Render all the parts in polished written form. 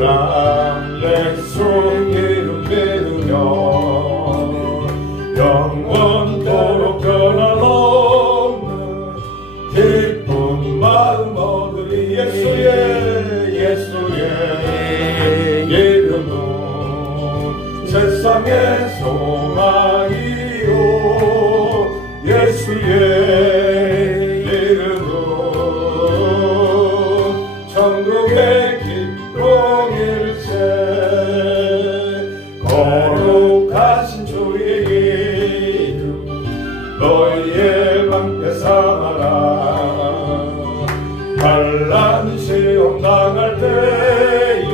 랑 예수 이름 믿으며 영원토록 변함없는 기쁜 마음 얻으리. 예수의 이름은 세상의 소망이요 예수의 이름은 천국의 기쁨일세. 거룩하신 주의 이름 너희의 방패 삼아라. 환난 시험 당할 때에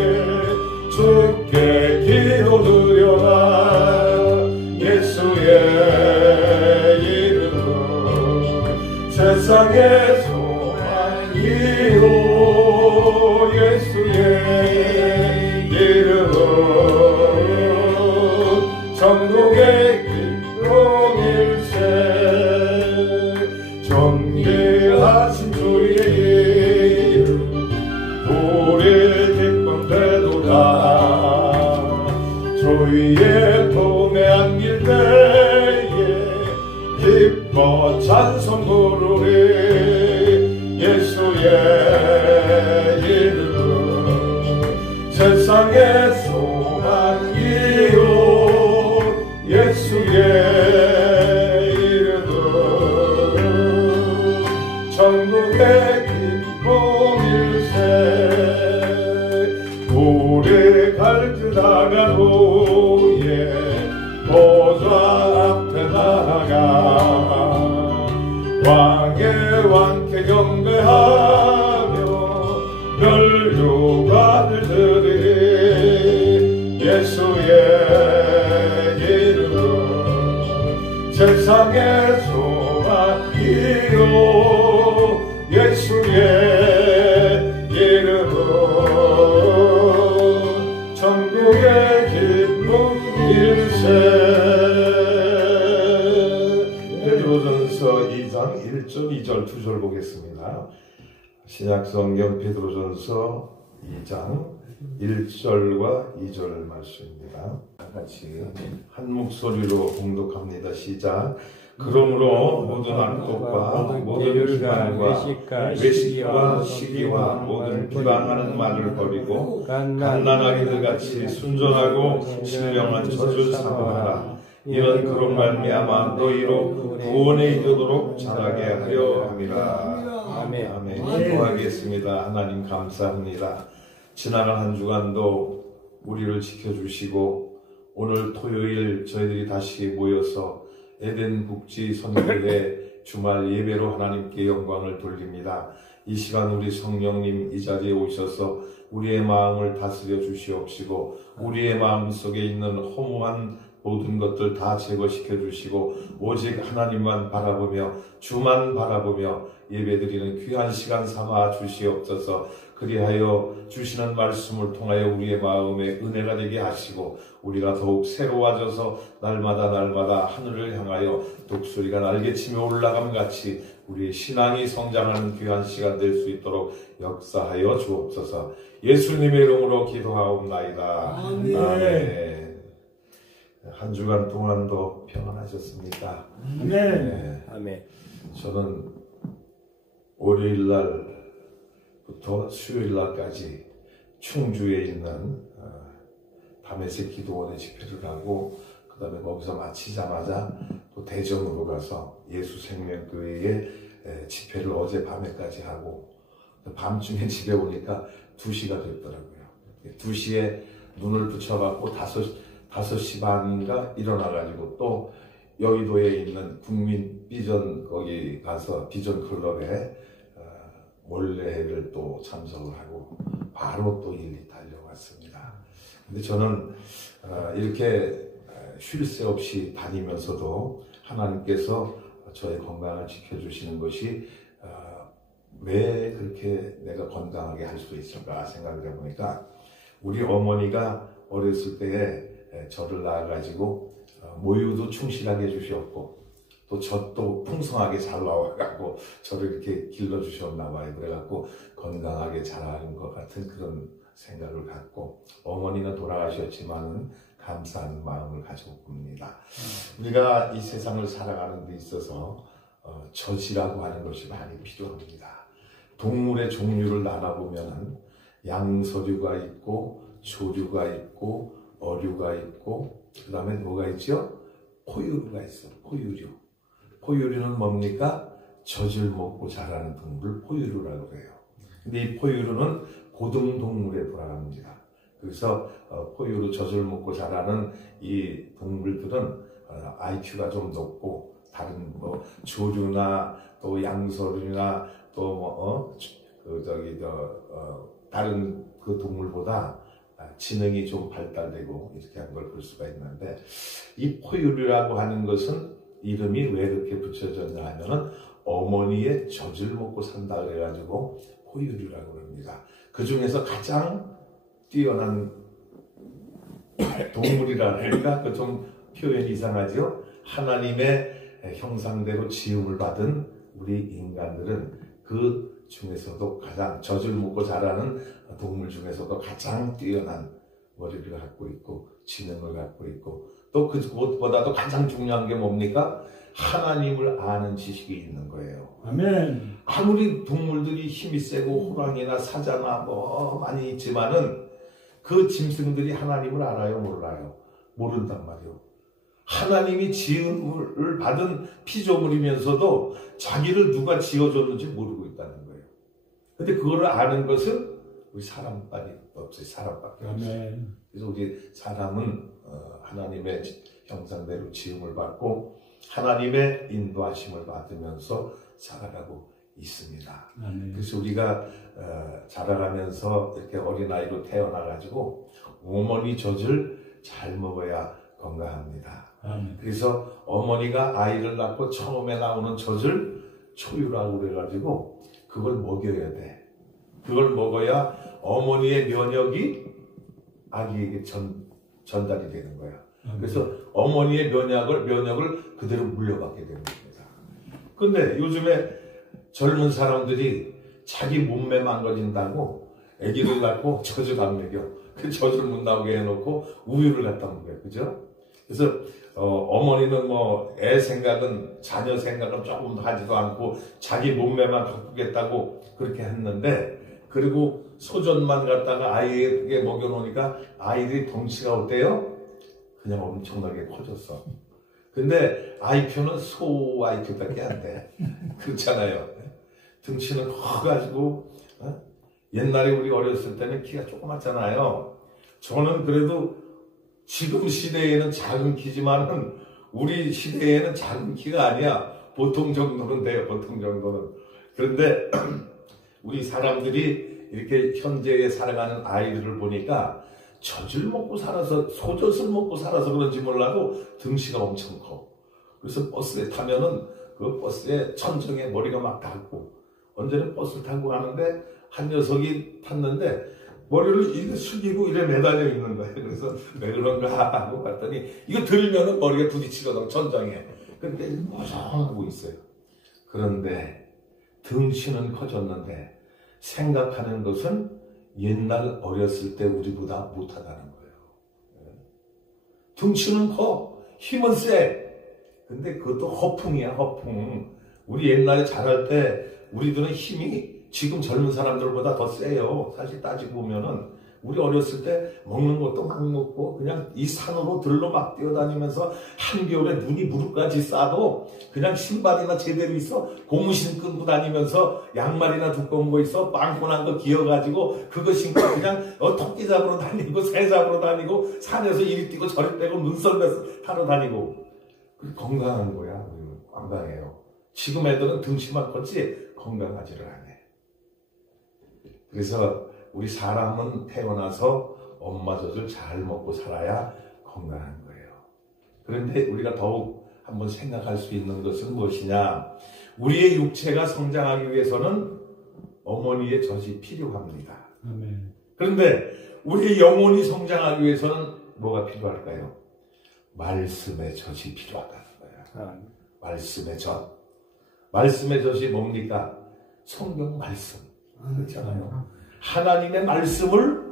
주께 기도드려라. 예수의 이름은 세상의 소망이요 예수의 이름은 천국의 기쁨일세. 존귀하신 주의 이름 우리 기쁨 되도다. 주의 품에 안길 때에 기뻐 찬송 부르리. 예수의 이름은 세상의 소망이요 예수의 이름은 천국의 기쁨일세. 우리 갈 길 나간 후에 보좌 앞에 나아가 왕의 왕께 경배하며 멸류관을 드리리. 예수의 이름은 세상의 소망이요 예수의 이름은 천국의 기쁨일세. 베드로전서 2장 1절 2절 2절 보겠습니다. 신약성경 베드로전서 2장 1절과 2절 말씀입니다. 같이 한 목소리로 봉독합니다. 시작. 그러므로 모든 악독과 모든 비방과 외식과 시기와 모든 비방하는 말을 버리고 갓난아기들 같이 순전하고 신령한 젖을 사모하라. 이는 그런 말미암아 너희로 구원에 이르도록 자라게 하려 함이라. 아멘. 기도하겠습니다. 하나님 감사합니다. 지나간 한 주간도 우리를 지켜주시고 오늘 토요일 저희들이 다시 모여서 에덴 북지 선교회 주말 예배로 하나님께 영광을 돌립니다. 이 시간 우리 성령님 이 자리에 오셔서 우리의 마음을 다스려 주시옵시고 우리의 마음속에 있는 허무한 모든 것들 다 제거시켜 주시고 오직 하나님만 바라보며 주만 바라보며 예배드리는 귀한 시간 삼아 주시옵소서. 그리하여 주시는 말씀을 통하여 우리의 마음에 은혜가 되게 하시고 우리가 더욱 새로워져서 날마다 하늘을 향하여 독수리가 날개치며 올라감 같이 우리의 신앙이 성장하는 귀한 시간 될 수 있도록 역사하여 주옵소서. 예수님의 이름으로 기도하옵나이다. 아멘. 한 주간 동안도 평안하셨습니까? 아멘. 아멘. 저는 월요일 날부터 수요일 날까지 충주에 있는 다메섹 기도원에 집회를 가고 그 다음에 거기서 마치자마자 또 대전으로 가서 예수생명교회에 집회를 어젯밤에까지 하고 밤중에 집에 오니까 2시가 됐더라고요. 2시에 눈을 붙여갖고 5시 반인가 일어나가지고 또 여의도에 있는 국민 비전 거기 가서 비전 클럽에 몰래를 또 참석을 하고 바로 또 일리 달려왔습니다. 근데 저는 이렇게 쉴 새 없이 다니면서도 하나님께서 저의 건강을 지켜주시는 것이 왜 그렇게 내가 건강하게 할 수 있을까 생각을 해보니까 우리 어머니가 어렸을 때에 저를 낳아가지고 모유도 충실하게 해주셨고 또 젖도 풍성하게 잘 나와갖고 저를 이렇게 길러주셨나 봐요. 그래갖고 건강하게 자라는 것 같은 그런 생각을 갖고 어머니는 돌아가셨지만은 감사한 마음을 가지고 봅니다. 우리가 이 세상을 살아가는 데 있어서 젖이라고 하는 것이 많이 필요합니다. 동물의 종류를 나눠보면 양서류가 있고 조류가 있고 어류가 있고 그 다음에 뭐가 있죠? 포유류가 있어. 포유류. 포유류는 뭡니까? 젖을 먹고 자라는 동물 포유류라고 그래요. 근데 이 포유류는 고등동물에 돌아갑니다. 그래서 포유류 젖을 먹고 자라는 이 동물들은 IQ가 좀 높고 다른 뭐 조류나 또 양서류나 또 다른 그 동물보다 지능이 좀 발달되고 이렇게 한 걸 볼 수가 있는데 이 포유류라고 하는 것은 이름이 왜 그렇게 붙여졌냐 하면은 어머니의 젖을 먹고 산다 그래가지고 포유류라고 합니다. 그 중에서 가장 뛰어난 동물이라 하니까 그 좀 표현이 이상하죠. 하나님의 형상대로 지음을 받은 우리 인간들은 그 중에서도 가장 젖을 먹고 자라는 동물 중에서도 가장 뛰어난 머리를 갖고 있고 지능을 갖고 있고 또 그것보다도 가장 중요한 게 뭡니까? 하나님을 아는 지식이 있는 거예요. 아멘. 아무리 동물들이 힘이 세고 호랑이나 사자나 뭐 많이 있지만은 그 짐승들이 하나님을 알아요? 몰라요? 모른단 말이에요. 하나님이 지음을 받은 피조물이면서도 자기를 누가 지어줬는지 모르고 있다는 거예요. 근데 그거를 아는 것은 우리 사람밖에 없어요. 사람밖에 없어요. 그래서 우리 사람은 하나님의 형상대로 지음을 받고 하나님의 인도하심을 받으면서 살아가고 있습니다. 그래서 우리가 자라가면서 이렇게 어린아이로 태어나가지고 어머니 젖을 잘 먹어야 건강합니다. 그래서 어머니가 아이를 낳고 처음에 나오는 젖을 초유라고 그래가지고 그걸 먹여야 돼. 그걸 먹어야 어머니의 면역이 아기에게 전달이 되는 거야. 그래서 어머니의 면역을 그대로 물려받게 되는 겁니다. 근데 요즘에 젊은 사람들이 자기 몸매 망가진다고 아기를 낳고 젖을 안 먹여. 그 젖을 못 나오게 해놓고 우유를 갖다 먹여요. 그죠? 그래서 어머니는 뭐 애 생각은 자녀 생각은 조금 하지도 않고 자기 몸매만 가꾸겠다고 그렇게 했는데 그리고 소젖만 갖다가 아이에게 먹여놓으니까 아이들이 덩치가 어때요? 그냥 엄청나게 커졌어. 근데 IQ는 소 IQ밖에 안 돼. 그렇잖아요. 등치는 커가지고 옛날에 우리 어렸을 때는 키가 조그맣잖아요. 저는 그래도 지금 시대에는 작은 키지만은 우리 시대에는 작은 키가 아니야. 보통 정도는 돼요. 보통 정도는. 그런데 우리 사람들이 이렇게 현재에 살아가는 아이들을 보니까 젖을 먹고 살아서 소젖을 먹고 살아서 그런지 몰라도 등치가 엄청 커. 그래서 버스에 타면은 그 버스에 천정에 머리가 막 닿고 언제는 버스를 타고 가는데 한 녀석이 탔는데 머리를 이렇게 숙이고 이래 매달려 있는 거예요. 그래서 왜 그런가 하고 봤더니 이거 들면은 머리가 부딪히거든 천장에. 근데 무성하고 있어요. 그런데 등치는 커졌는데 생각하는 것은 옛날 어렸을 때 우리보다 못하다는 거예요. 등치는 커, 힘은 세. 근데 그것도 허풍이야, 허풍. 우리 옛날에 자랄 때 우리들은 힘이 지금 젊은 사람들보다 더 세요. 사실 따지고 보면은 우리 어렸을 때 먹는 것도 막 먹고 그냥 이 산으로 들로 막 뛰어다니면서 한겨울에 눈이 무릎까지 싸도 그냥 신발이나 제대로 있어 고무신 끌고 다니면서 양말이나 두꺼운 거 있어 빵꾸난 거 기어가지고 그거 신고 그냥 토끼 잡으러 다니고 새 잡으러 다니고 산에서 이리 뛰고 저리 뛰고 눈썰매서 타러 다니고 건강한 거야. 우리는 건강해요. 지금 애들은 등치만 컸지 건강하지를 않아. 그래서 우리 사람은 태어나서 엄마 젖을 잘 먹고 살아야 건강한 거예요. 그런데 우리가 더욱 한번 생각할 수 있는 것은 무엇이냐? 우리의 육체가 성장하기 위해서는 어머니의 젖이 필요합니다. 아멘. 그런데 우리의 영혼이 성장하기 위해서는 뭐가 필요할까요? 말씀의 젖이 필요하다는 거예요. 말씀의 젖. 말씀의 젖이 뭡니까? 성경 말씀. 그렇잖아요. 하나님의 말씀을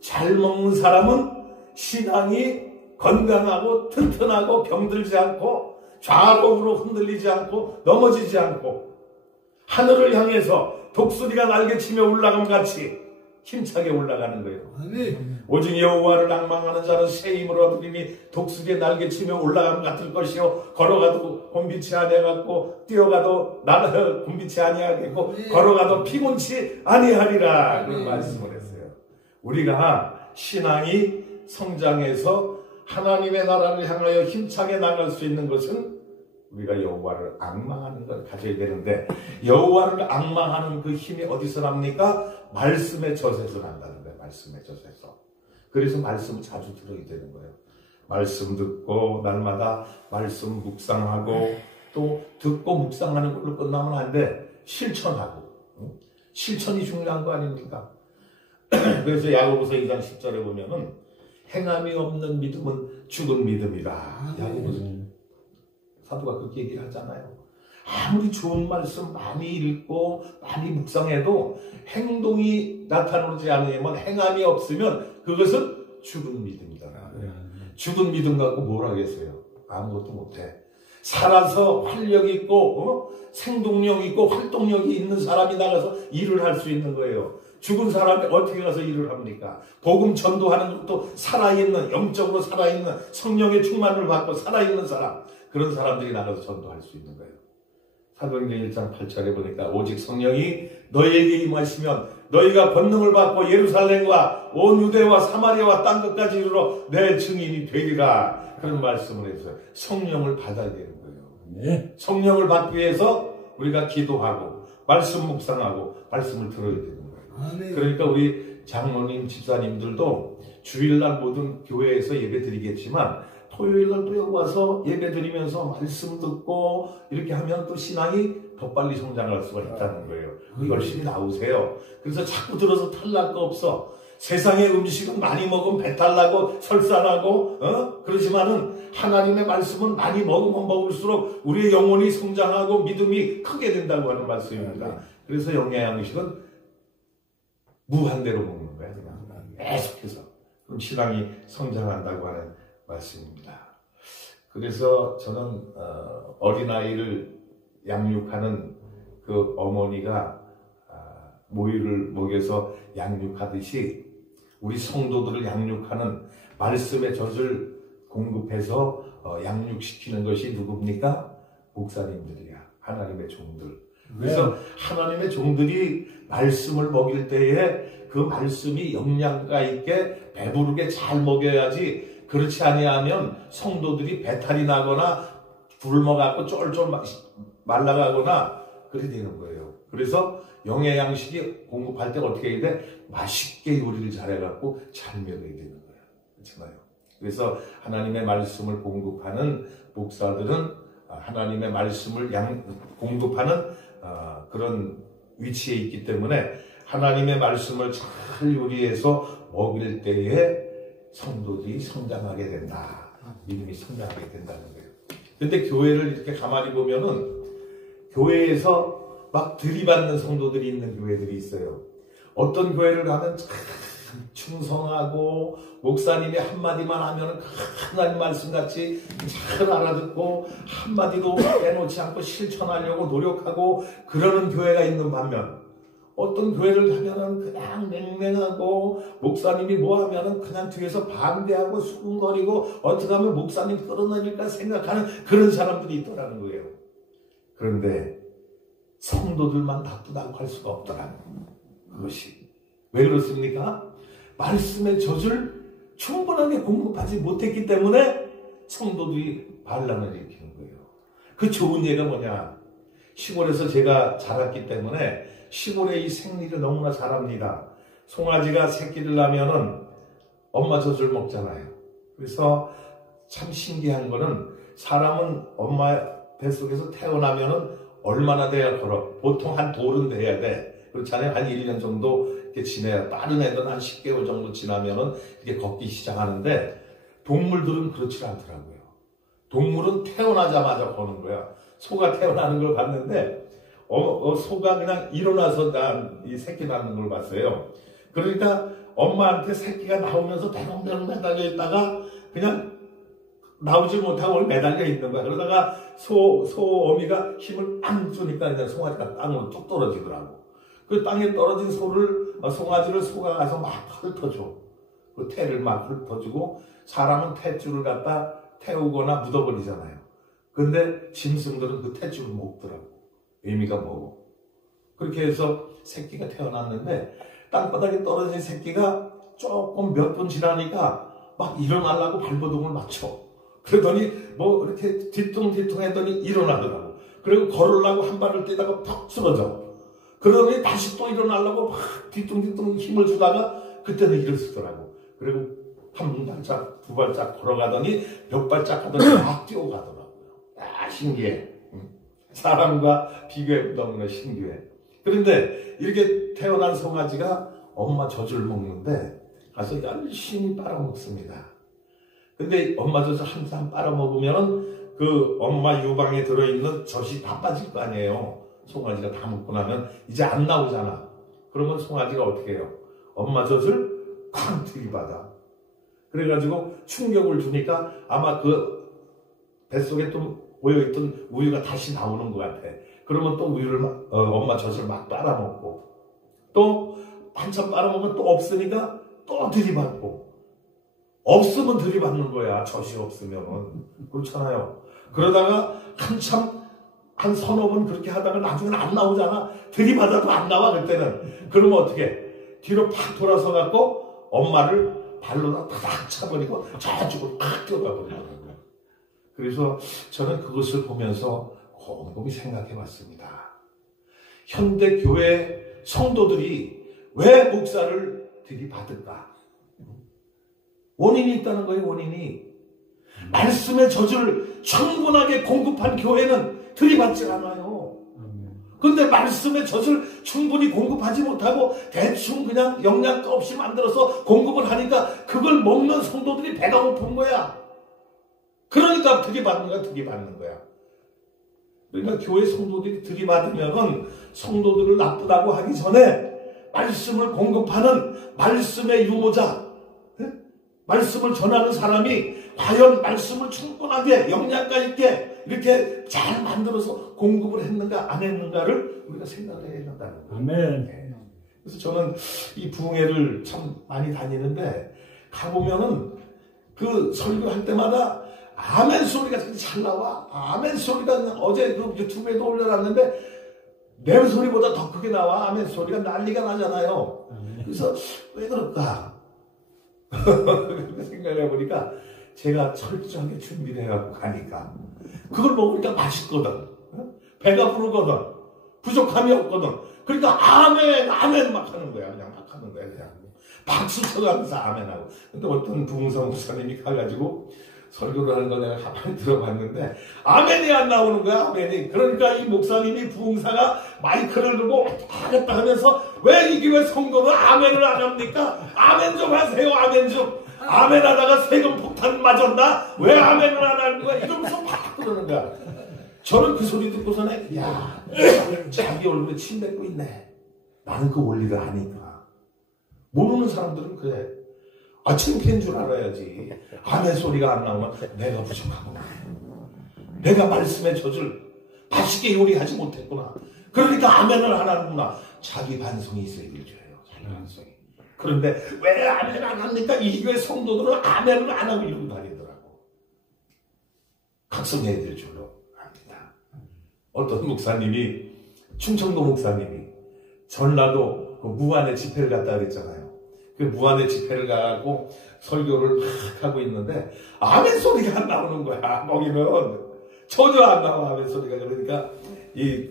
잘 먹는 사람은 신앙이 건강하고 튼튼하고 병들지 않고 좌우로 흔들리지 않고 넘어지지 않고 하늘을 향해서 독수리가 날개치며 올라감 같이 힘차게 올라가는 거예요. 아멘. 오직 여호와를 앙망하는 자는 새 힘을 얻으리니 독수리의 날개치며 올라감 같을 것이요 걸어가도 곤비치 아니하겠고 뛰어가도 곤비치 아니하겠고 걸어가도 피곤치 아니하리라 그런 말씀을 했어요. 우리가 신앙이 성장해서 하나님의 나라를 향하여 힘차게 나갈 수 있는 것은 우리가 여호와를 앙망하는 걸 가져야 되는데 여호와를 앙망하는 그 힘이 어디서 납니까? 말씀의 젖에서 난다는 거예요. 말씀의 젖에서. 그래서 말씀을 자주 들어야 되는 거예요. 말씀 듣고 날마다 말씀 묵상하고 또 듣고 묵상하는 걸로 끝나면 안 돼. 실천하고. 실천이 중요한 거 아닙니까? 그래서 야고보서 2장 10절에 보면은 행함이 없는 믿음은 죽은 믿음이다. 야고보서 사도가 그렇게 얘기를 하잖아요. 아무리 좋은 말씀 많이 읽고 많이 묵상해도 행동이 나타나지 않으면 행함이 없으면 그것은 죽은 믿음이다. 죽은 믿음 갖고 뭘 하겠어요? 아무것도 못해. 살아서 활력 있고 생동력 있고 활동력이 있는 사람이 나가서 일을 할 수 있는 거예요. 죽은 사람이 어떻게 가서 일을 합니까? 복음 전도하는 것도 살아있는, 영적으로 살아있는, 성령의 충만을 받고 살아있는 사람, 그런 사람들이 나가서 전도할 수 있는 거예요. 사도행전 1장 8절에 보니까 오직 성령이 너희에게 임하시면 너희가 권능을 받고 예루살렘과 온 유대와 사마리아와 땅 끝까지 이르러 내 증인이 되리라. 그런 말씀을 했어요. 성령을 받아야 되는 거예요. 네. 성령을 받기 위해서 우리가 기도하고 말씀 묵상하고 말씀을 들어야 되는 거예요. 그러니까 우리 장로님, 집사님들도 주일날 모든 교회에서 예배 드리겠지만 토요일날 또 여기 와서 예배 드리면서 말씀 듣고 이렇게 하면 또 신앙이 더 빨리 성장할 수가 있다는 거예요. 열심히 나오세요. 그래서 자꾸 들어서 탈날 거 없어. 세상의 음식은 많이 먹으면 배탈 나고 설사나고 그렇지만은 하나님의 말씀은 많이 먹으면 먹을수록 우리의 영혼이 성장하고 믿음이 크게 된다고 하는 말씀입니다. 그래서 영양식은 무한대로 먹는 거야. 그냥 계속해서. 그럼 신앙이 성장한다고 하는 말씀입니다. 그래서 저는 어린아이를 양육하는 그 어머니가 모유를 먹여서 양육하듯이 우리 성도들을 양육하는 말씀의 젖을 공급해서 양육시키는 것이 누굽니까? 목사님들이야. 하나님의 종들. 그래서 하나님의 종들이 말씀을 먹일 때에 그 말씀이 영양가 있게 배부르게 잘 먹여야지. 그렇지 아니하면 성도들이 배탈이 나거나 굶어갖고 쫄쫄 말라가거나 그렇게 되는 거예요. 그래서 영의 양식이 공급할 때 어떻게 해야 돼? 맛있게 요리를 잘해갖고 잘 먹여야 되는 거예요. 그렇잖아요. 그래서 하나님의 말씀을 공급하는 목사들은 하나님의 말씀을 공급하는 그런 위치에 있기 때문에 하나님의 말씀을 잘 요리해서 먹일 때에 성도들이 성장하게 된다. 믿음이 성장하게 된다는 거예요. 근데 교회를 이렇게 가만히 보면은 교회에서 막 들이받는 성도들이 있는 교회들이 있어요. 어떤 교회를 가면 참 충성하고 목사님이 한마디만 하면 하나님 말씀같이 잘 알아듣고 한마디도 빼놓지 않고 실천하려고 노력하고 그러는 교회가 있는 반면 어떤 교회를 가면은 그냥 맹맹하고 목사님이 뭐 하면은 그냥 뒤에서 반대하고 수군거리고 어떻게 하면 목사님 끌어내릴까 생각하는 그런 사람들이 있더라는 거예요. 그런데 성도들만 나쁘다고 할 수가 없더라는 그것이. 왜 그렇습니까? 말씀의 젖을 충분하게 공급하지 못했기 때문에 성도들이 반란을 일으키는 거예요. 그 좋은 예가 뭐냐? 시골에서 제가 자랐기 때문에 시골의 이 생리를 너무나 잘합니다. 송아지가 새끼를 낳으면은 엄마 젖을 먹잖아요. 그래서 참 신기한 거는 사람은 엄마 뱃속에서 태어나면은 얼마나 돼야 걸어? 보통 한 돌은 돼야 돼. 그렇잖아요. 한 1년 정도 이렇게 지내야, 빠른 애들은 한 10개월 정도 지나면은 이렇게 걷기 시작하는데 동물들은 그렇지 않더라고요. 동물은 태어나자마자 거는 거야. 소가 태어나는 걸 봤는데 소가 그냥 일어나서 이 새끼 낳는 걸 봤어요. 그러니까 엄마한테 새끼가 나오면서 대롱대롱 매달려 있다가 그냥 나오지 못하고 매달려 있는 거야. 그러다가 어미가 힘을 안 주니까 그냥 송아지가 땅으로 뚝 떨어지더라고. 그 땅에 떨어진 송아지를 소가 가서 막 훑어줘. 그 태를 막 훑어주고, 사람은 탯줄을 갖다 태우거나 묻어버리잖아요. 근데 짐승들은 그 탯줄을 먹더라고. 의미가 뭐고. 그렇게 해서 새끼가 태어났는데, 땅바닥에 떨어진 새끼가 조금 몇 분 지나니까 막 일어나려고 발버둥을 맞춰. 그러더니 뭐 이렇게 뒤뚱뒤뚱 했더니 일어나더라고. 그리고 걸으려고 한 발을 떼다가 푹 쓰러져. 그러더니 다시 또 일어나려고 막 뒤뚱뒤뚱 힘을 주다가 그때는 일어서더라고. 그리고 한 발짝, 두 발짝 걸어가더니 몇 발짝 하더니 막 뛰어가더라고요. 아, 신기해. 사람과 비교해 너무나 신기해. 그런데 이렇게 태어난 송아지가 엄마 젖을 먹는데 가서 열심히 빨아먹습니다. 근데 엄마 젖을 항상 빨아먹으면 그 엄마 유방에 들어있는 젖이 다 빠질 거 아니에요. 송아지가 다 먹고 나면 이제 안 나오잖아. 그러면 송아지가 어떻게 해요? 엄마 젖을 쾅 들이받아. 그래가지고 충격을 주니까 아마 그 뱃속에 또 모여있던 우유가 다시 나오는 것 같아. 그러면 또 우유를 엄마 젖을 막 빨아먹고, 또 한참 빨아먹으면 또 없으니까 또 들이받고, 없으면 들이받는 거야. 젖이 없으면. 그렇잖아요. 그러다가 한참 한 서너 번 그렇게 하다가 나중에는 안 나오잖아. 들이받아도 안 나와. 그때는. 그러면 어떻게? 뒤로 팍 돌아서 갖고 엄마를 발로 탁 차버리고 저쪽으로 팍 뛰어가 버리더라고요. 그래서 저는 그것을 보면서 곰곰이 생각해 봤습니다. 현대 교회 성도들이 왜 목사를 들이받을까? 원인이 있다는 거예요. 원인이. 말씀의 젖을 충분하게 공급한 교회는 들이받지 않아요. 그런데 말씀의 젖을 충분히 공급하지 못하고 대충 그냥 영양가 없이 만들어서 공급을 하니까 그걸 먹는 성도들이 배가 고픈 거야. 그러니까 들이받는 거야. 그러니까 교회 성도들이 들이받으면은 성도들을 나쁘다고 하기 전에 말씀을 공급하는 말씀의 유모자, 말씀을 전하는 사람이 과연 말씀을 충분하게 영양가 있게 이렇게 잘 만들어서 공급을 했는가 안 했는가를 우리가 생각을 해야 된다는 거예요. 아멘. 그래서 저는 이 부흥회를 참 많이 다니는데 가보면은 그 설교할 때마다 아멘 소리가 잘 나와. 아멘 소리가 어제 그 유튜브에도 올려놨는데 내 소리보다 더 크게 나와. 아멘 소리가 난리가 나잖아요. 그래서 왜 그럴까? 생각을 해보니까 제가 철저하게 준비를 해갖고 가니까 그걸 먹으니까 맛있거든. 배가 부르거든. 부족함이 없거든. 그러니까 아멘 아멘 막 하는 거야. 그냥 막 하는 거야. 그냥 박수 쳐가면서 아멘하고. 근데 어떤 부흥사 목사님이 가가지고 설교를 하는 거 내가 가만히 들어봤는데 아멘이 안 나오는 거야. 아멘이. 그러니까 이 목사님이 부흥사가 마이크를 들고 하겠다 하면서 왜 이 교회 성도는 아멘을 안 합니까? 아멘 좀 하세요. 아멘 좀. 아멘 하다가 세금 폭탄 맞았나? 왜 아멘을 안 하는 거야? 이러면서 막 그러는 거야. 저는 그 소리 듣고서는 야 자기 얼굴에 침 뱉고 있네. 나는 그 원리를 아니까. 모르는 사람들은 그래. 창피한 줄 알아야지. 아멘 소리가 안 나오면 내가 부족하구나. 내가 말씀의 젖을 맛있게 요리하지 못했구나. 그러니까 아멘을 안 하는구나. 자기 반성이 있어야 되죠. 자기 반성이. 그런데 왜 아멘 안 합니까? 이 교회 성도들은 아멘을 안 하고 이러고 다니더라고. 각성해야 될 줄로 압니다. 어떤 목사님이, 충청도 목사님이 전라도 그 무안에 집회를 갔다 그랬잖아요. 그 무안에 집회를 가고 설교를 막 하고 있는데 아멘 소리가 안 나오는 거야. 거기는 전혀 안 나와 아멘 소리가. 그러니까 이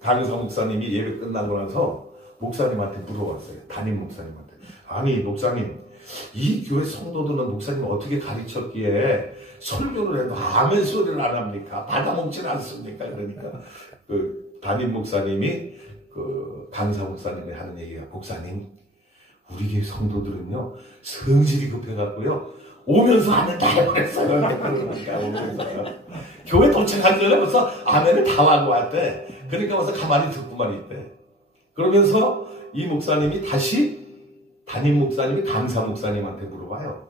강성 목사님이 예배 끝나고 나서 목사님한테 물어봤어요. 담임 목사님한테. 아니 목사님, 이 교회 성도들은 목사님 어떻게 가르쳤기에 설교를 해도 아멘 소리를 안 합니까? 받아먹진 않습니까? 그러니까 그 담임 목사님이 그 강사 목사님이 하는 얘기가 목사님, 우리 교회 성도들은요 성질이 급해갖고요 오면서 아멘 다 해버렸어요. 그러니까 오면서 교회 도착한 전에 벌써 아멘을 다 하고 왔대. 그러니까 벌써 가만히 듣고만 있대. 그러면서 이 목사님이 다시 담임 목사님이 강사 목사님한테 물어봐요.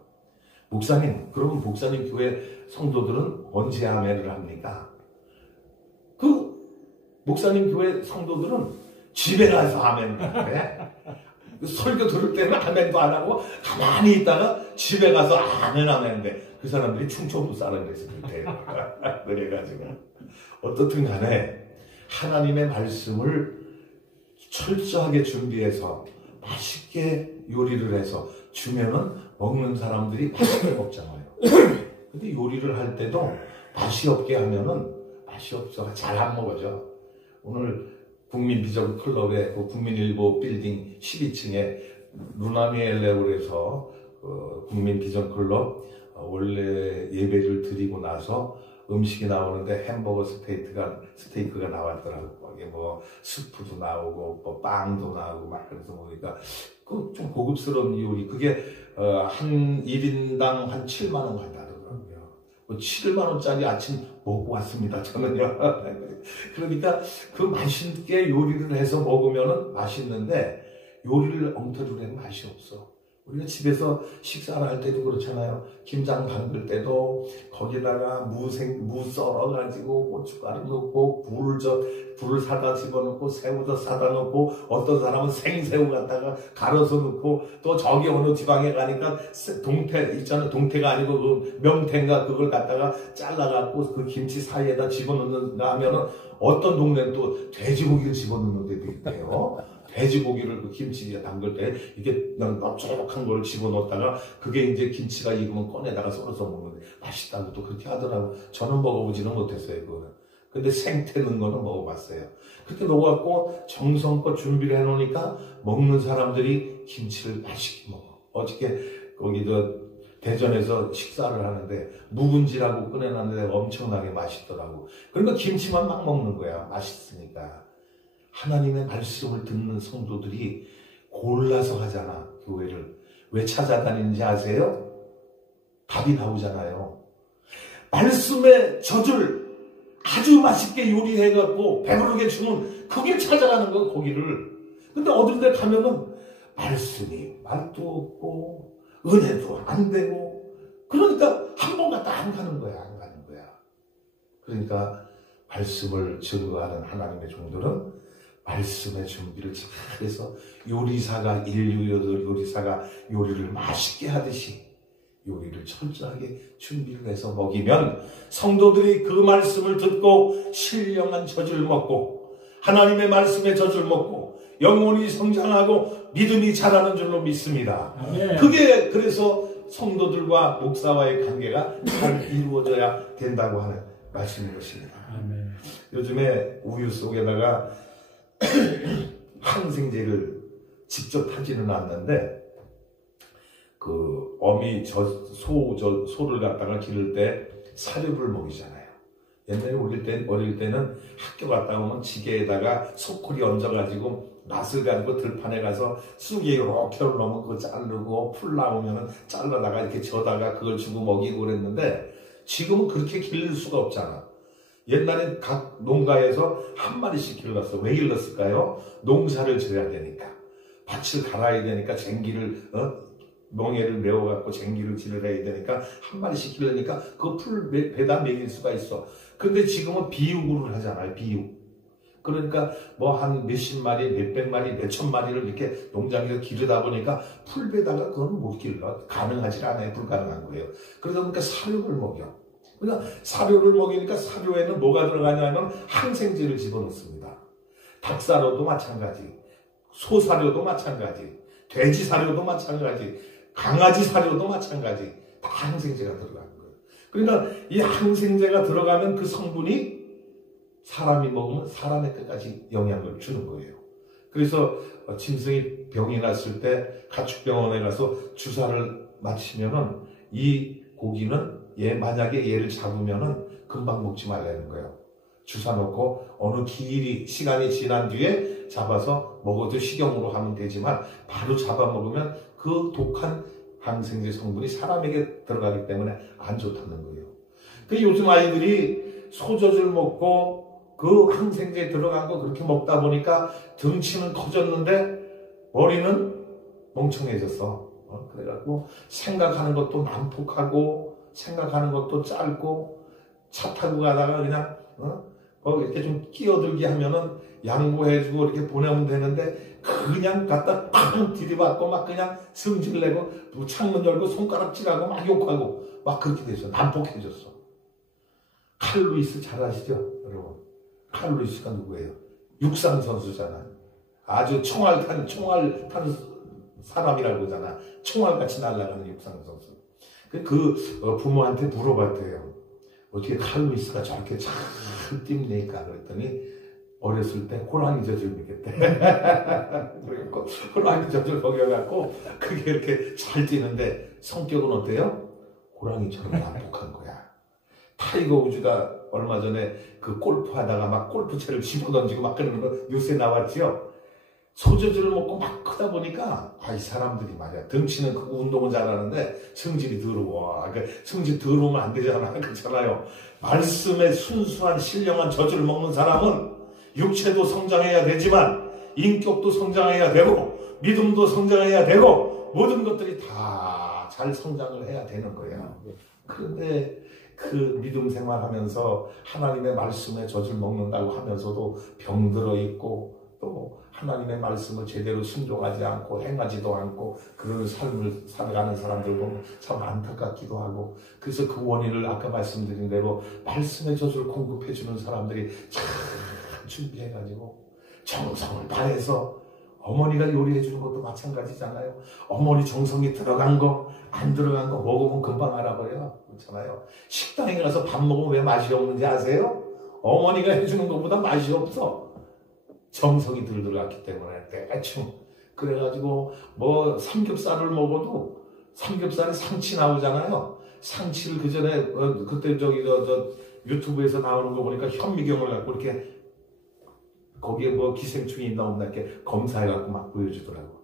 목사님, 그러면 목사님 교회 성도들은 언제 아멘을 합니까? 그 목사님 교회 성도들은 집에 가서 아멘을 하는데 설교 들을 때는 아멘도 안 하고 가만히 있다가 집에 가서 아멘 하는데 그 사람들이 충청도 사람이었을 때요. 그래가지고 어떻든 간에 하나님의 말씀을 철저하게 준비해서 맛있게 요리를 해서 주면은 먹는 사람들이 맛있게 먹잖아요. 근데 요리를 할 때도 맛이 없게 하면은 맛이 없어 잘 안 먹어져. 오늘 국민비전클럽의 그 국민일보 빌딩 12층에 루나미 엘레올에서 국민비전클럽 원래 예배를 드리고 나서 음식이 나오는데 햄버거 스테이크가 나왔더라고. 거기에 뭐 스프도 나오고 뭐 빵도 나오고 막 그래서 보니까 그 좀 고급스러운 요리. 그게 한 1인당 한 7만 원 간다더라고요. 7만 원짜리 아침 먹고 왔습니다. 저는요. 그러니까 그 맛있게 요리를 해서 먹으면은 맛있는데 요리를 엉터리로 하면 맛이 없어. 우리가 집에서 식사를 할 때도 그렇잖아요. 김장 담글 때도 거기다가 무 썰어가지고 고춧가루 넣고 굴을 사다 집어넣고 새우도 사다 넣고 어떤 사람은 생새우 갖다가 갈아서 넣고 또 저기 어느 지방에 가니까 동태 있잖아요. 동태가 아니고 그 명태인가 그걸 갖다가 잘라갖고 그 김치 사이에다 집어넣는가 하면은 어떤 동네는 또 돼지고기를 집어넣는 데도 있대요. 돼지고기를 그 김치에 담글 때 이게 넓적한 걸 집어넣었다가 그게 이제 김치가 익으면 꺼내다가 썰어서 먹는데 맛있다고 또 그렇게 하더라고. 저는 먹어보지는 못했어요, 그거는. 근데 생태 넣은 거는 먹어봤어요. 그렇게 넣어갖고 정성껏 준비를 해놓으니까 먹는 사람들이 김치를 맛있게 먹어. 어저께 거기 대전에서 식사를 하는데 묵은지라고 꺼내놨는데 엄청나게 맛있더라고. 그러니까 김치만 막 먹는 거야. 맛있으니까. 하나님의 말씀을 듣는 성도들이 골라서 하잖아, 교회를. 왜 찾아다니는지 아세요? 답이 나오잖아요. 말씀의 젖을 아주 맛있게 요리해갖고 배부르게 주면 거길 찾아가는 거, 거기를. 근데 어딜 데 가면은 말씀이 말도 없고 은혜도 안 되고 그러니까 한 번 갔다 안 가는 거야, 안 가는 거야. 그러니까 말씀을 증거하는 하나님의 종들은 말씀의 준비를 잘해서 요리사가 요리를 맛있게 하듯이 요리를 철저하게 준비를 해서 먹이면 성도들이 그 말씀을 듣고 신령한 젖을 먹고 하나님의 말씀의 젖을 먹고 영혼이 성장하고 믿음이 자라는 줄로 믿습니다. 그게 그래서 성도들과 목사와의 관계가 잘 이루어져야 된다고 하는 말씀인 것입니다. 요즘에 우유 속에다가 항생제를 직접 타지는 않는데 그 어미 소를 갖다가 기를 때 사료를 먹이잖아요. 옛날에 어릴 때는 학교 갔다 오면 지게에다가 소쿠리 얹어가지고 낫을 가지고 들판에 가서 쑥에 이렇게 올라오면 그거 자르고 풀 나오면은 잘라다가 이렇게 져다가 그걸 주고 먹이고 그랬는데 지금은 그렇게 기를 수가 없잖아. 옛날엔 각 농가에서 한 마리씩 길렀어. 왜 길렀을까요? 농사를 져야 되니까. 밭을 갈아야 되니까 쟁기를, 멍에를 메워갖고 쟁기를 지르야 되니까 한 마리씩 길르니까 그 풀 배다 먹일 수가 있어. 근데 지금은 비육으로 하잖아요. 비육. 그러니까 뭐 한 몇십 마리, 몇백 마리, 몇천 마리를 이렇게 농장에서 기르다 보니까 풀배다가 그건 못 길러. 가능하지 않아요. 불가능한 거예요. 그러다 보니까 사료를 먹여. 그러니까 사료를 먹이니까 사료에는 뭐가 들어가냐면 항생제를 집어넣습니다. 닭사료도 마찬가지, 소사료도 마찬가지, 돼지 사료도 마찬가지, 강아지 사료도 마찬가지. 다 항생제가 들어가는 거예요. 그러니까 이 항생제가 들어가면 그 성분이 사람이 먹으면 사람의 끝까지 영향을 주는 거예요. 그래서 짐승이 병이 났을 때 가축병원에 가서 주사를 맞히면은 이 고기는 만약에 얘를 잡으면은 금방 먹지 말라는 거예요. 주사 놓고 어느 시간이 지난 뒤에 잡아서 먹어도 식용으로 하면 되지만 바로 잡아먹으면 그 독한 항생제 성분이 사람에게 들어가기 때문에 안 좋다는 거예요. 그 요즘 아이들이 소젖을 먹고 그 항생제 들어간 거 그렇게 먹다 보니까 등치는 커졌는데 머리는 멍청해졌어. 그래갖고 생각하는 것도 난폭하고 생각하는 것도 짧고 차 타고 가다가 그냥 이렇게 좀 끼어들게 하면은 양보해주고 이렇게 보내면 되는데 그냥 갖다 팍 디디받고 막 그냥 승질내고 창문 열고 손가락질하고 막 욕하고 막 그렇게 됐어. 난폭해졌어. 칼 루이스 잘 아시죠 여러분? 칼 루이스가 누구예요? 육상 선수잖아. 아주 총알 탄 사람이라고 그러잖아. 총알같이 날아가는 육상 선수. 부모한테 물어봤대요. 어떻게 칼 루이스가 저렇게 잘 뜁니까? 그랬더니 어렸을 때 호랑이 젖을 먹였대. 그러니까 호랑이 젖을 먹여갖고 그게 이렇게 잘 뛰는데 성격은 어때요? 호랑이처럼 난폭한 거야. 타이거 우즈가 얼마 전에 그 골프 하다가 막 골프채를 집어던지고 막 그러는 거 뉴스에 나왔지요. 소저주를 먹고 막 크다 보니까 이 사람들이 말이야 등치는 크고 운동은 잘하는데 성질이 더러워. 그러니까 성질 더러우면 안 되잖아. 그렇잖아요. 말씀에 순수한 신령한 저주를 먹는 사람은 육체도 성장해야 되지만 인격도 성장해야 되고 믿음도 성장해야 되고 모든 것들이 다 잘 성장을 해야 되는 거예요. 그런데 그 믿음 생활하면서 하나님의 말씀에 젖을 먹는다고 하면서도 병들어 있고 또 하나님의 말씀을 제대로 순종하지 않고 행하지도 않고 그런 삶을 살아가는 사람들 보면 참 안타깝기도 하고 그래서 그 원인을 아까 말씀드린 대로 말씀의 젖을 공급해 주는 사람들이 잘 준비해가지고 정성을 다해서 어머니가 요리해 주는 것도 마찬가지잖아요. 어머니 정성이 들어간 거 안 들어간 거 먹으면 금방 알아버려요. 그렇잖아요. 식당에 가서 밥 먹으면 왜 맛이 없는지 아세요? 어머니가 해주는 것보다 맛이 없어. 정성이 들어갔기 때문에 대충 그래가지고 뭐 삼겹살을 먹어도 삼겹살에 상치 나오잖아요. 상치를 그 전에 그때 저 유튜브에서 나오는 거 보니까 현미경을 갖고 이렇게 거기에 뭐 기생충이 있나 없나 이렇게 검사해갖고 막 보여주더라고.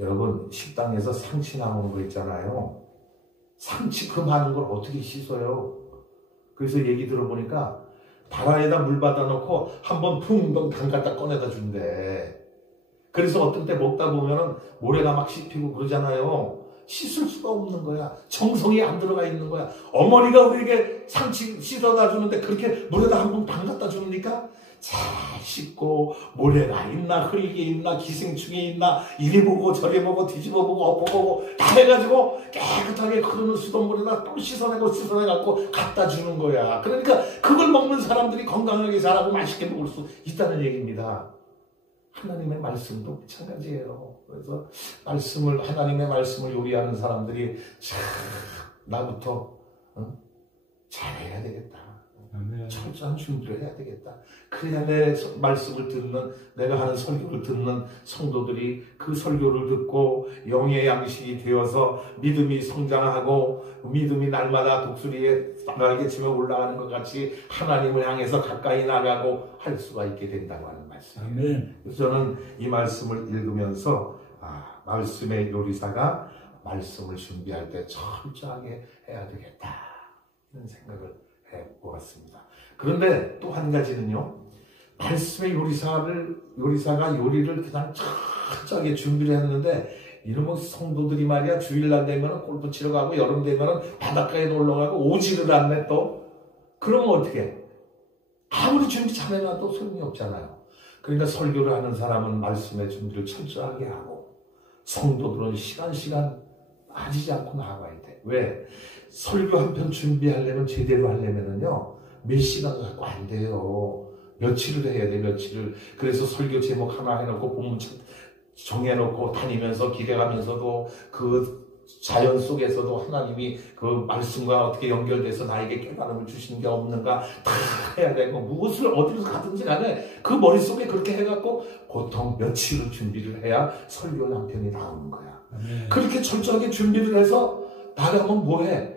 여러분 식당에서 상치 나오는 거 있잖아요. 상치 그 많은 걸 어떻게 씻어요? 그래서 얘기 들어보니까 다라에다 물 받아놓고 한번 풍덩 담갔다 꺼내다 준대. 그래서 어떤 때 먹다 보면은 모래가 막 씹히고 그러잖아요. 씻을 수가 없는 거야. 정성이 안 들어가 있는 거야. 어머니가 우리에게 상치 씻어다 주는데 그렇게 물에다 한번 담갔다 주니까 잘 씻고 모래가 있나 흙이 있나 기생충이 있나 이리 보고 저리 보고 뒤집어 보고 엎어 보고 다 해가지고 깨끗하게 흐르는 수돗물에다 또 씻어내갖고 갖다 주는 거야. 그러니까 그걸 먹는 사람들이 건강하게 자라고 맛있게 먹을 수 있다는 얘기입니다. 하나님의 말씀도 마찬가지예요. 그래서 하나님의 말씀을 요리하는 사람들이 참 나부터 잘해야 되겠다. 철저한 준비를 해야 되겠다. 그래야 내 말씀을 듣는 내가 하는 설교를 듣는 성도들이 그 설교를 듣고 영의 양식이 되어서 믿음이 성장하고 믿음이 날마다 독수리에 날개치며 올라가는 것 같이 하나님을 향해서 가까이 나가고 할 수가 있게 된다고 하는 말씀이에요. 그래서 저는 이 말씀을 읽으면서 말씀의 요리사가 말씀을 준비할 때 철저하게 해야 되겠다 이런 생각을 해보았습니다. 그런데 또 한 가지는요, 말씀의 요리사가 요리를 그냥 철저하게 준비를 했는데 이러면 성도들이 말이야 주일날 되면 골프 치러 가고 여름 되면 바닷가에 놀러 가고 오지를 않네 또. 그러면 어떻게? 아무리 준비 잘해놔도 소용이 없잖아요. 그러니까 설교를 하는 사람은 말씀의 준비를 철저하게 하고 성도들은 시간 빠지지 않고 나아가야 돼. 왜? 설교 한 편 준비하려면 제대로 하려면은요 몇 시간 갖고 안 돼요. 며칠을 해야 돼. 며칠을. 그래서 설교 제목 하나 해놓고 본문 정해놓고 다니면서 기대하면서도 그 자연 속에서도 하나님이 그 말씀과 어떻게 연결돼서 나에게 깨달음을 주시는 게 없는가 다 해야 되고 무엇을 어디로 가든지 간에 그 머릿속에 그렇게 해갖고 보통 며칠을 준비를 해야 설교 한 편이 나오는 거야. 그렇게 철저하게 준비를 해서 나가면 뭐해?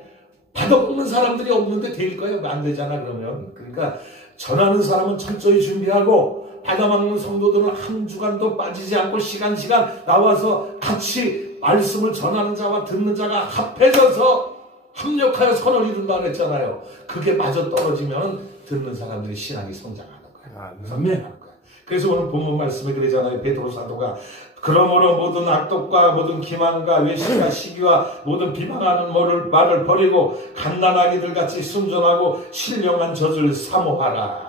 받아먹는 사람들이 없는데 될 거예요? 안 되잖아 그러면. 그러니까 전하는 사람은 철저히 준비하고 받아먹는 성도들은 한 주간도 빠지지 않고 시간 나와서 같이 말씀을 전하는 자와 듣는 자가 합해져서 합력하여 선을 이룬다 그랬잖아요. 그게 마저 떨어지면 듣는 사람들이 신앙이 성장하는 거예요. 성장하는 거예요. 그래서 오늘 본문 말씀에 그러잖아요. 베드로 사도가 그러므로 모든 악독과 모든 기만과 외식과 시기와 모든 비방하는 말을 버리고 갓난아기들 같이 순전하고 신령한 젖을 사모하라.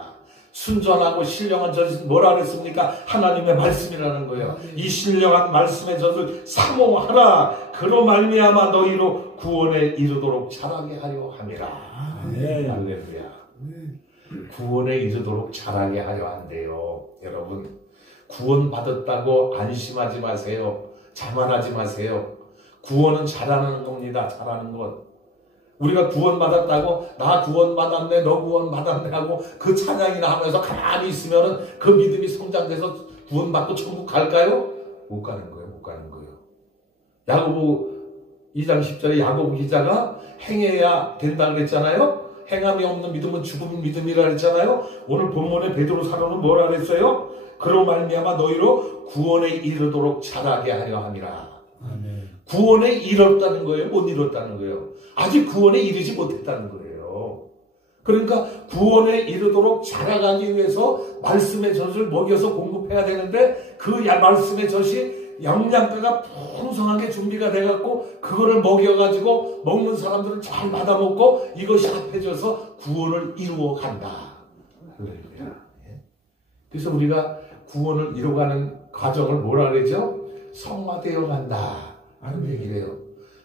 순전하고 신령한 젖이 뭐라 그랬습니까? 하나님의 말씀이라는 거예요. 이 신령한 말씀의 젖을 사모하라. 그로 말미암아 너희로 구원에 이르도록 자라게 하려 함이라. 할렐루야. 구원에 이르도록 자라게 하려 한대요. 여러분, 구원 받았다고 안심하지 마세요. 자만하지 마세요. 구원은 잘하는 겁니다. 잘하는 것. 우리가 구원 받았다고 나 구원 받았네, 너 구원 받았네 하고 그 찬양이나 하면서 가만히 있으면은 그 믿음이 성장돼서 구원 받고 천국 갈까요? 못 가는 거예요. 못 가는 거예요. 야고보 2장 10절에 야고보 기자가 행해야 된다 그랬잖아요. 행함이 없는 믿음은 죽은 믿음이라 그랬잖아요. 오늘 본문의 베드로 사도는 뭐라 그랬어요? 그로 말미암아 너희로 구원에 이르도록 자라게 하려 함이라. 구원에 이뤘다는 거예요? 못 이뤘다는 거예요? 아직 구원에 이르지 못했다는 거예요. 그러니까 구원에 이르도록 자라가기 위해서 말씀의 젖을 먹여서 공급해야 되는데 그 말씀의 젖이 영양가가 풍성하게 준비가 돼갖고 그거를 먹여가지고 먹는 사람들은 잘 받아먹고 이것이 합해져서 구원을 이루어 간다. 그래서 우리가 구원을 이루어가는 과정을 뭐라 그러죠? 성화되어 간다 하는 얘기를 해요.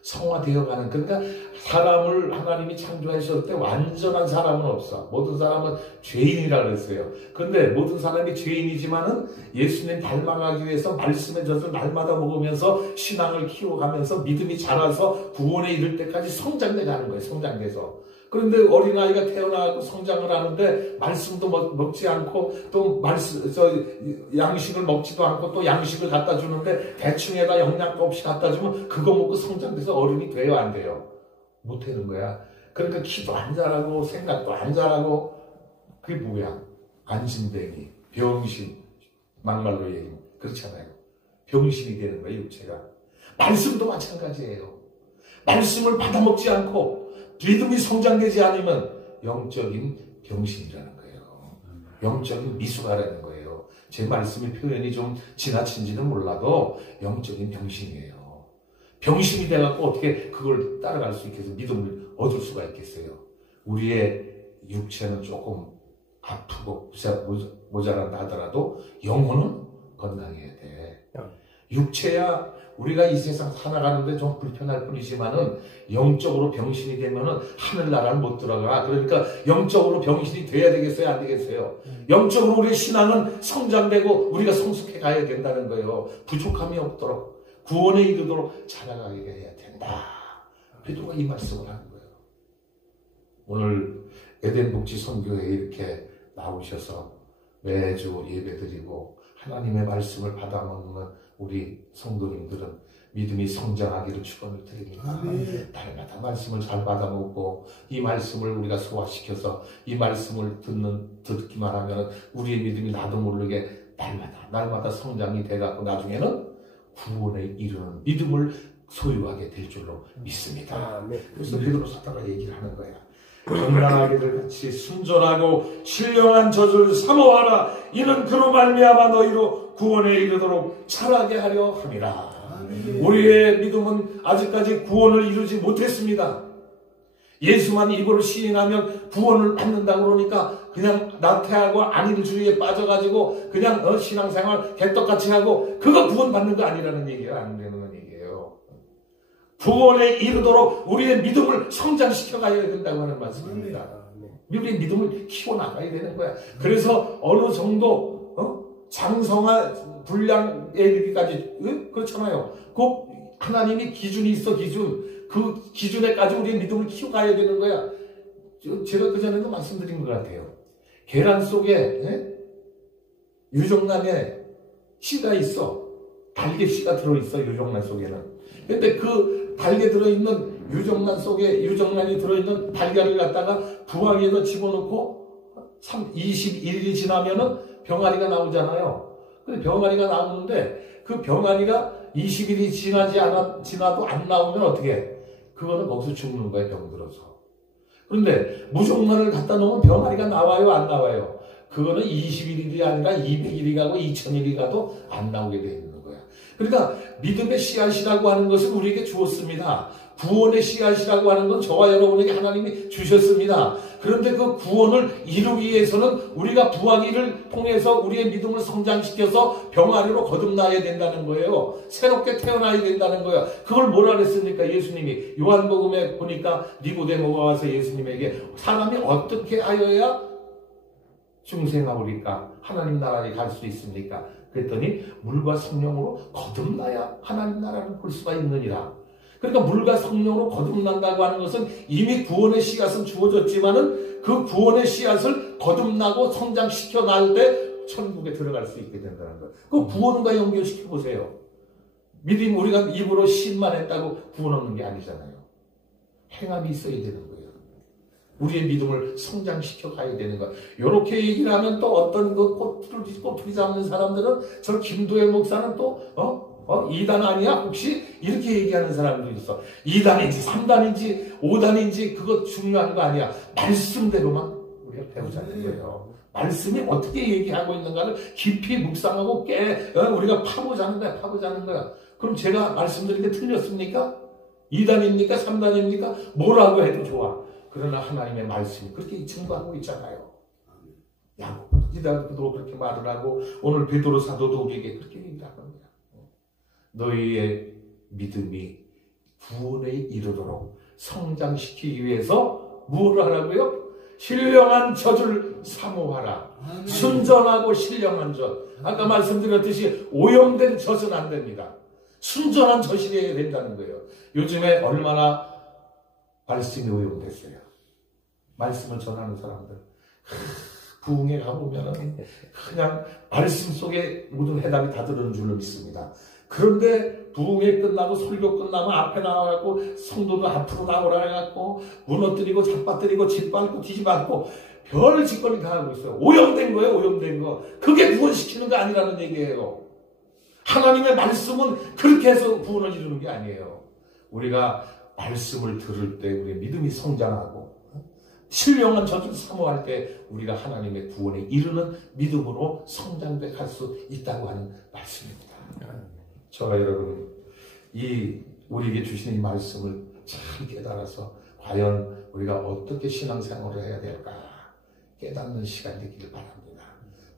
성화되어 가는. 그러니까 사람을 하나님이 창조하셨을 때 완전한 사람은 없어. 모든 사람은 죄인이라고 그랬어요. 그런데 모든 사람이 죄인이지만은 예수님 닮아가기 위해서 말씀의 젖을 날마다 먹으면서 신앙을 키워가면서 믿음이 자라서 구원에 이를 때까지 성장돼 가는 거예요. 성장돼서. 그런데 어린아이가 태어나고 성장을 하는데 말씀도 먹지 않고 또 양식을 먹지도 않고 또 양식을 갖다 주는데 대충에다 영양가 없이 갖다 주면 그거 먹고 성장돼서 어른이 돼요, 안 돼요? 못 되는 거야. 그러니까 키도 안 자라고 생각도 안 자라고 그게 뭐야? 안심뱅이, 병신, 막말로 얘기하면 그렇잖아요. 병신이 되는 거예요, 육체가. 말씀도 마찬가지예요. 말씀을 받아먹지 않고 믿음이 성장되지 않으면 영적인 병신이라는 거예요. 영적인 미숙아라는 거예요. 제 말씀의 표현이 좀 지나친지는 몰라도 영적인 병신이에요. 병신이 돼갖고 어떻게 그걸 따라갈 수 있겠어요? 믿음을 얻을 수가 있겠어요? 우리의 육체는 조금 아프고 모자란다 하더라도 영혼은 건강해야 돼. 육체야 우리가 이 세상 살아가는데 좀 불편할 뿐이지만은 영적으로 병신이 되면은 하늘나라를 못 들어가. 그러니까 영적으로 병신이 돼야 되겠어요? 안 되겠어요? 영적으로 우리의 신앙은 성장되고 우리가 성숙해 가야 된다는 거예요. 부족함이 없도록 구원에 이르도록 자라가게 해야 된다. 베드로가 이 말씀을 하는 거예요. 오늘 에덴 복지 선교회에 이렇게 나오셔서 매주 예배드리고 하나님의 말씀을 받아먹는 우리 성도님들은 믿음이 성장하기를 축원을 드립니다. 날마다 말씀을 잘 받아먹고 이 말씀을 우리가 소화시켜서 이 말씀을 듣기만 하면 우리의 믿음이 나도 모르게 날마다 성장이 돼갖고 나중에는 구원에 이르는 믿음을 소유하게 될 줄로 믿습니다. 그래서 베드로 사도가 얘기를 하는 거야. 갓난아기들 같이 순전하고 신령한 젖을 사모하라. 이는 그로 말미암아 너희로 구원에 이르도록 자라게 하려 함이라. 우리의 믿음은 아직까지 구원을 이루지 못했습니다. 예수만 입으로 시인하면 구원을 받는다 그러니까 그냥 나태하고 안일 주의에 빠져가지고 그냥 신앙생활 개떡같이 하고 그거 구원 받는 거 아니라는 얘기예요. 안 되는 얘기예요. 구원에 이르도록 우리의 믿음을 성장시켜 가야 된다고 하는 말씀입니다. 우리의 믿음을 키워나가야 되는 거야. 그래서 어느 정도 장성한 분량에 이르기까지 그렇잖아요. 그 하나님이 기준이 있어. 그 기준에까지 우리의 믿음을 키워가야 되는 거야. 제가 그전에도 말씀드린 것 같아요. 계란 속에 유정란에 씨가 있어. 달걀 씨가 들어있어. 유정란 속에는. 근데 그 달걀 들어있는 유정란이 들어있는 달걀을 갖다가 부화기에다 집어넣고 21일이 지나면은 병아리가 나오잖아요. 근데 병아리가 나오는데 그 병아리가 20일이 지나도 안 나오면 어떻게 해? 그거는 거기서 죽는 거예요, 병들어서. 그런데 무정란을 갖다 놓으면 병아리가 나와요, 안 나와요? 그거는 21일이 아니라 200일이 가고 2000일이 가도 안 나오게 되어 있는 거야. 그러니까 믿음의 씨앗이라고 하는 것은 우리에게 주었습니다. 구원의 씨앗이라고 하는 건 저와 여러분에게 하나님이 주셨습니다. 그런데 그 구원을 이루기 위해서는 우리가 부하기를 통해서 우리의 믿음을 성장시켜서 병아리로 거듭나야 된다는 거예요. 새롭게 태어나야 된다는 거예요. 그걸 뭐라 그랬습니까? 예수님이 요한복음에 보니까 니고데모가 와서 예수님에게 사람이 어떻게 하여야 중생하오리까? 하나님 나라에 갈 수 있습니까? 그랬더니 물과 성령으로 거듭나야 하나님 나라를 볼 수가 있느니라. 그러니까 물과 성령으로 거듭난다고 하는 것은 이미 구원의 씨앗은 주어졌지만은 그 구원의 씨앗을 거듭나고 성장시켜 날 때 천국에 들어갈 수 있게 된다는 거예요. 그 구원과 연결시켜 보세요. 믿음 우리가 입으로 신만 했다고 구원 얻는 게 아니잖아요. 행함이 있어야 되는 거예요. 우리의 믿음을 성장시켜 가야 되는 거예요. 이렇게 얘기를 하면 또 어떤 그 꼬투리 잡는 사람들은 저 김도혜 목사는 또 이단 아니야? 혹시? 이렇게 얘기하는 사람도 있어. 2단인지 3단인지 5단인지 그거 중요한 거 아니야. 말씀대로만 우리가 배우자는 거예요. 말씀이 어떻게 얘기하고 있는가를 깊이 묵상하고 우리가 파보자는 거야. 파보자는 거야. 그럼 제가 말씀드린 게 틀렸습니까? 2단입니까? 3단입니까? 뭐라고 해도 좋아. 그러나 하나님의 말씀이 그렇게 증거하고 있잖아요. 야고보도 그렇게 말을 하고 오늘 베드로 사도도 우리에게 그렇게 얘기하는 거야. 너희의 믿음이 구원에 이르도록 성장시키기 위해서 무엇을 하라고요? 신령한 젖을 사모하라. 순전하고 신령한 젖. 아까 말씀드렸듯이 오염된 젖은 안 됩니다. 순전한 젖이 되어야 된다는 거예요. 요즘에 얼마나 말씀이 오염됐어요. 말씀을 전하는 사람들. 부흥에 가보면 그냥 말씀 속에 모든 해답이 다 들어오는 줄로 믿습니다. 그런데 부흥회 끝나고 설교 끝나면 앞에 나와갖고 성도도 앞으로 나오라 해갖고 무너뜨리고 잡아뜨리고 짓밟고 뒤집어갖고 별 짓거리 다 하고 있어요. 오염된 거예요. 오염된 거. 그게 구원시키는 거 아니라는 얘기예요. 하나님의 말씀은 그렇게 해서 구원을 이루는 게 아니에요. 우리가 말씀을 들을 때 우리의 믿음이 성장하고 신령한 젖을 사모할 때 우리가 하나님의 구원에 이르는 믿음으로 성장돼 갈 수 있다고 하는 말씀입니다. 저와 여러분, 우리에게 주신 이 말씀을 잘 깨달아서 과연 우리가 어떻게 신앙생활을 해야 될까 깨닫는 시간이 되기를 바랍니다.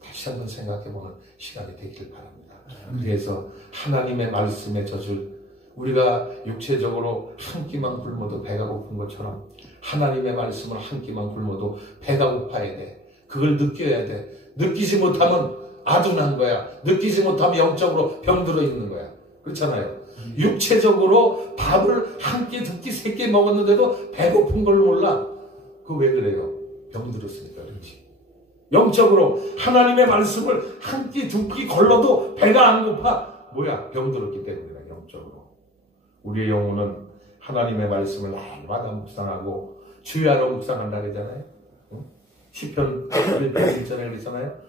다시 한번 생각해보는 시간이 되기를 바랍니다. 그래서 하나님의 말씀의 젖을 우리가 육체적으로 한 끼만 굶어도 배가 고픈 것처럼 하나님의 말씀을 한 끼만 굶어도 배가 고파야 돼. 그걸 느껴야 돼. 느끼지 못하면 아둔한 거야. 느끼지 못하면 영적으로 병들어 있는 거야. 그렇잖아요. 육체적으로 밥을 한 끼, 두 끼, 세 끼 먹었는데도 배고픈 걸 몰라. 그거 왜 그래요? 병들었으니까 그렇지. 영적으로 하나님의 말씀을 한 끼, 두 끼 걸러도 배가 안 고파. 뭐야? 병들었기 때문이야. 영적으로. 우리의 영혼은 하나님의 말씀을 날마다 묵상하고 주야로 묵상한다 그러잖아요. 시편 1편에 그러잖아요.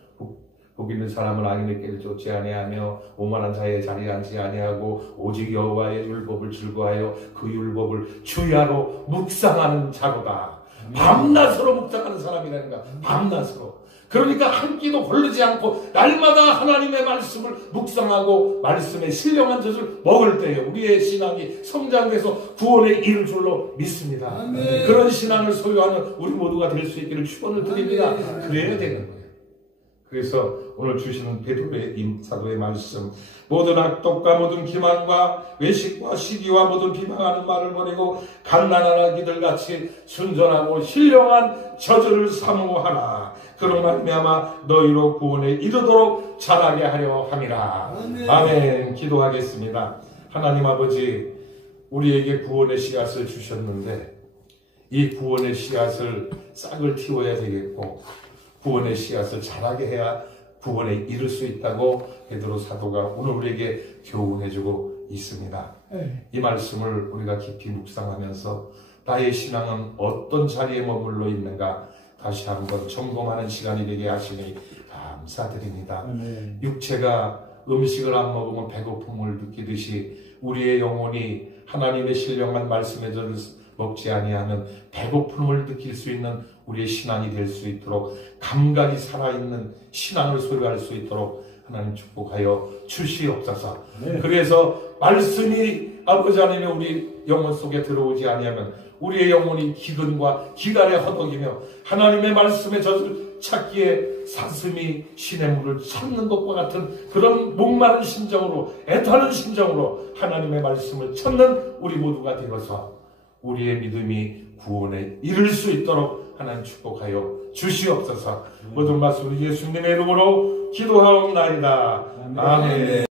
복 있는 사람은 악인의 길을 쫓지 아니하며 오만한 자의 자리에 앉지 아니하고 오직 여호와의 율법을 즐거워하여 그 율법을 주야로 묵상하는 자로다. 밤낮으로 묵상하는 사람이라는 거야. 밤낮으로. 그러니까 한 끼도 거르지 않고 날마다 하나님의 말씀을 묵상하고 말씀의 신령한 젖을 먹을 때에 우리의 신앙이 성장돼서 구원에 이를 줄로 믿습니다. 아멘. 그런 신앙을 소유하는 우리 모두가 될 수 있기를 축원을 드립니다. 그래야 되는 거예요. 그래서 오늘 주시는 베드로의 사도의 말씀, 모든 악독과 모든 기만과 외식과 시기와 모든 비방하는 말을 버리고 갓난한 아기들 같이 순전하고 신령한 젖을 사모하라. 그런 말미암아 너희로 구원에 이르도록 자라게 하려 함이라. 아멘. 아멘. 기도하겠습니다. 하나님 아버지, 우리에게 구원의 씨앗을 주셨는데 이 구원의 씨앗을 싹을 틔워야 되겠고 구원의 씨앗을 자라게 해야 구원에 이를 수 있다고 베드로 사도가 오늘 우리에게 교훈해주고 있습니다. 이 말씀을 우리가 깊이 묵상하면서 나의 신앙은 어떤 자리에 머물러 있는가 다시 한번 점검하는 시간이 되게 하시니 감사드립니다. 육체가 음식을 안 먹으면 배고픔을 느끼듯이 우리의 영혼이 하나님의 신령한 말씀에 젖을 먹지 아니하면 배고픔을 느낄 수 있는 우리의 신앙이 될 수 있도록 감각이 살아있는 신앙을 소유할 수 있도록 하나님 축복하여 주시옵소서. 네. 그래서 말씀이 아버지 하나님의 우리 영혼 속에 들어오지 아니하면 우리의 영혼이 기근과 기갈에 허덕이며 하나님의 말씀의 젖을 찾기에 사슴이 시냇물을 찾는 것과 같은 그런 목마른 심정으로 애타는 심정으로 하나님의 말씀을 찾는 우리 모두가 되어서 우리의 믿음이 구원에 이를 수 있도록 하나님 축복하여 주시옵소서. 모든 말씀 예수님의 이름으로 기도하옵나이다. 아멘.